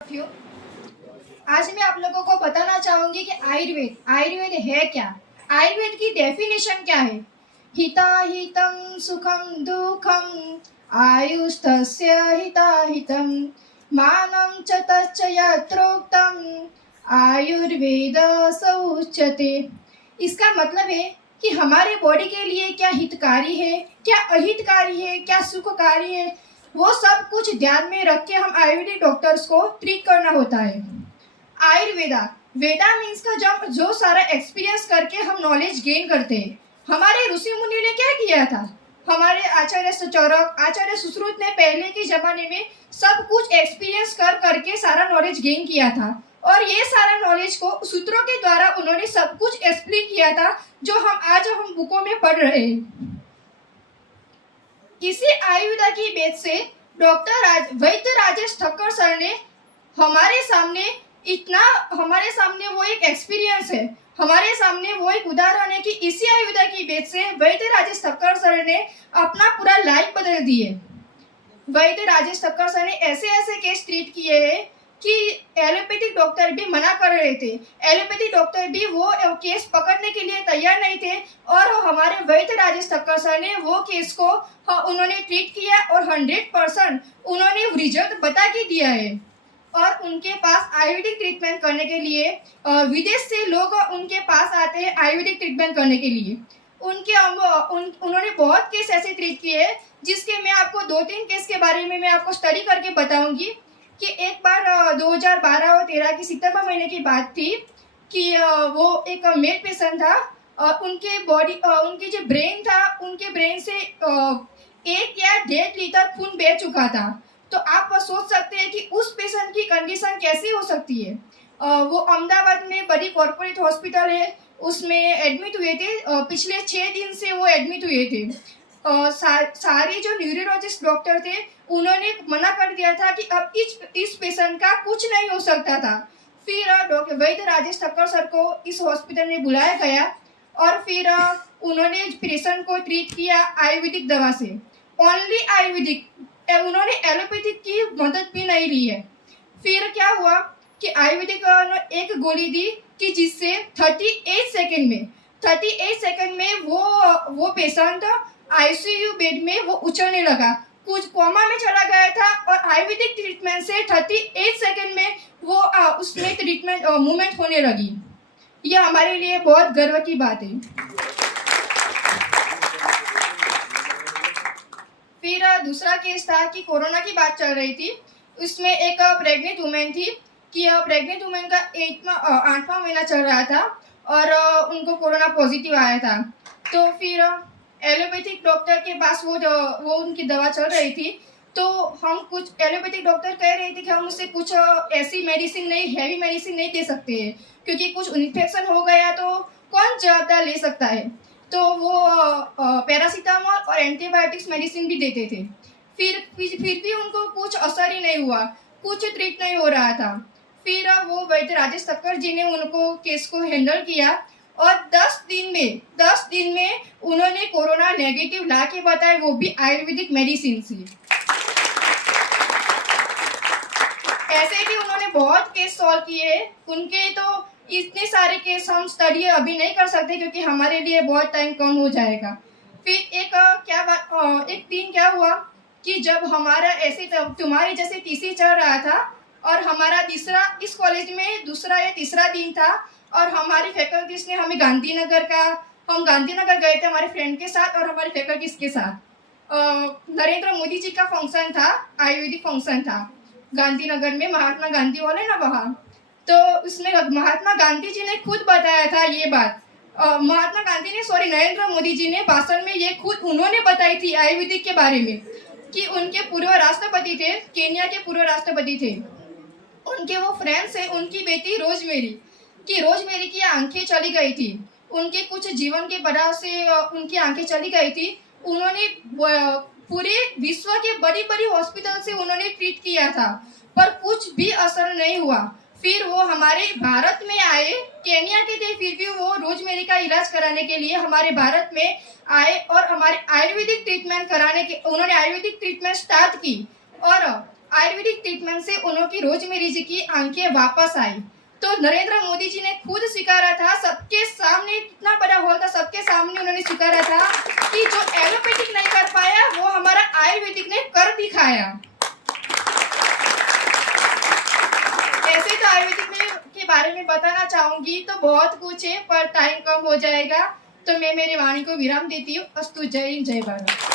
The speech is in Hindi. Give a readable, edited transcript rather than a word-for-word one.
साथियों, आज मैं आप लोगों को बताना चाहूंगी कि आयुर्वेद है क्या। आयुर्वेद की डेफिनेशन क्या है। हिता हितं सुखम दुखम आयुस्तस्य हिता हितं मानं च तच्च यत्रोक्तम आयुर्वेद स उच्यते। इसका मतलब है कि हमारे बॉडी के लिए क्या हितकारी है, क्या अहितकारी है, क्या सुखकारी है, वो सब कुछ ध्यान में रख के हम आयुर्वेदिक डॉक्टर्स को ट्रीट करना होता है। आयुर्वेदा वेदा मीन्स का जब जो सारा एक्सपीरियंस करके हम नॉलेज गेन करते हैं। हमारे ऋषि मुनि ने क्या किया था। हमारे आचार्य चरक, आचार्य सुश्रुत ने पहले के जमाने में सब कुछ एक्सपीरियंस कर करके सारा नॉलेज गेन किया था और ये सारा नॉलेज को सूत्रों के द्वारा उन्होंने सब कुछ एक्सप्लेन किया था जो हम बुकों में पढ़ रहे हैं। इसी आयुर्वेदा की बेद से वैद्य राजेश ठक्कर सर ने हमारे सामने वो एक एक्सपीरियंस है, हमारे सामने वो एक उदाहरण है कि इसी आयुर्वेदा की बेद से वैद्य राजेश ठक्कर सर ने अपना पूरा लाइफ बदल दिए। वैद्य राजेश ठक्कर सर ने ऐसे ऐसे केस ट्रीट किए हैं कि एलोपैथिक डॉक्टर भी मना कर रहे थे। एलोपैथिक डॉक्टर भी वो केस पकड़ने के लिए तैयार नहीं थे और हमारे वैद्य राजेश ठक्कर सर ने वो केस को उन्होंने ट्रीट किया और 100% उन्होंने रिजल्ट बता के दिया है। और उनके पास आयुर्वेदिक ट्रीटमेंट करने के लिए विदेश से लोग उनके पास आते हैं आयुर्वेदिक ट्रीटमेंट करने के लिए। उन्होंने बहुत केस ऐसे ट्रीट किए हैं जिसके मैं आपको 2-3 केस के बारे में मैं आपको स्टडी करके बताऊंगी कि एक बार 2012 और 13 की सितंबर महीने की बात थी कि वो एक मेल पेशेंट था। उनकी जो ब्रेन था, उनके ब्रेन से 1 या 1.5 लीटर खून बह चुका था। तो आप सोच सकते हैं कि उस पेशेंट की कंडीशन कैसी हो सकती है। वो अहमदाबाद में बड़ी कॉर्पोरेट हॉस्पिटल है, उसमें एडमिट हुए थे। पिछले 6 दिन से वो एडमिट हुए थे। सारे जो न्यूरोलॉजिस्ट डॉक्टर थे उन्होंने मना कर दिया था कि अब इस पेशेंट का कुछ नहीं हो सकता था। फिर डॉक्टर वैद्य राजेश ठक्कर सर को इस हॉस्पिटल में बुलाया गया और फिर उन्होंने पेशेंट को ट्रीट किया आयुर्वेदिक दवा से, ओनली आयुर्वेदिक। उन्होंने एलोपैथिक की मदद भी नहीं ली है। फिर क्या हुआ कि आयुर्वेदिक एक गोली दी कि जिससे 38 सेकंड में वो पेशेंट आईसीयू बेड में वो उछलने लगा, कुछ कोमा में चला गया था और आयुर्वेदिक ट्रीटमेंट से 38 सेकंड में वो उसमें ट्रीटमेंट मूवमेंट होने लगी। यह हमारे लिए बहुत गर्व की बात है। फिर दूसरा केस था कि कोरोना की बात चल रही थी। उसमें एक प्रेग्नेंट वुमेन थी कि प्रेग्नेंट वुमेन का 8वां महीना चल रहा था और उनको कोरोना पॉजिटिव आया था। तो फिर एलोपैथिक डॉक्टर के पास वो उनकी दवा चल रही थी। तो हम कुछ एलोपैथिक डॉक्टर कह रहे थे कि हम उससे कुछ ऐसी मेडिसिन नहीं, हैवी मेडिसिन नहीं दे सकते हैं क्योंकि कुछ इन्फेक्शन हो गया तो कौन जवाबदार ले सकता है। तो वो पैरासीटामोल और एंटीबायोटिक्स मेडिसिन भी देते थे। फिर भी उनको कुछ असर ही नहीं हुआ, कुछ ट्रीट नहीं हो रहा था। फिर वो वैद्य राजेश ठक्कर जी ने उनको केस को हैंडल किया और 10 दिन में उन्होंने कोरोना नेगेटिव ला के बताया, वो भी आयुर्वेदिक मेडिसिन से। ऐसे भी उन्होंने बहुत केस सॉल्व किए। उनके तो इतने सारे केस हम स्टडी अभी नहीं कर सकते क्योंकि हमारे लिए बहुत टाइम कम हो जाएगा। फिर एक दिन क्या हुआ कि जब हमारा ऐसे तुम्हारे जैसे तीसरी चल रहा था और हमारा इस कॉलेज में दूसरा या तीसरा दिन था और हमारी फैकल्टीज ने हम गांधीनगर गए थे हमारे फ्रेंड के साथ और हमारे फैकल्टीज के साथ। नरेंद्र मोदी जी का फंक्शन था, आयुर्वेदिक फंक्शन था गांधीनगर में, महात्मा गांधी वाले ना वहाँ। तो उसमें महात्मा गांधी जी ने खुद बताया था ये बात। नरेंद्र मोदी जी ने भाषण में ये खुद उन्होंने बताई थी आयुर्वेदिक के बारे में कि उनके पूर्व राष्ट्रपति थे, केन्या के पूर्व राष्ट्रपति थे, उनके वो फ्रेंड्स है, उनकी बेटी रोजमेरी की आंखें चली गई थी। उनके कुछ जीवन के बढ़ाव से उनकी आंखें चली गई थी। उन्होंने पूरे विश्व के बड़ी बड़ी हॉस्पिटल से उन्होंने ट्रीट किया था पर कुछ भी असर नहीं हुआ। फिर वो हमारे भारत में आए, केन्या के थे, फिर भी वो रोजमेरी का इलाज कराने के लिए हमारे भारत में आए और हमारे आयुर्वेदिक ट्रीटमेंट उन्होंने आयुर्वेदिक ट्रीटमेंट स्टार्ट की और आयुर्वेदिक ट्रीटमेंट से उनकी रोजमेरी की आंखें वापस आई। तो नरेंद्र मोदी जी ने खुद स्वीकारा था, सबके सामने, इतना बड़ा हॉल था, सबके सामने उन्होंने स्वीकारा था कि जो एलोपैथिक नहीं कर पाया वो हमारा आयुर्वेदिक ने कर दिखाया। ऐसे तो आयुर्वेदिक के बारे में बताना चाहूंगी तो बहुत कुछ है, पर टाइम कम हो जाएगा, तो मैं मेरी वाणी को विराम देती हूँ। अस्तु, जय हिंद, जय भारत।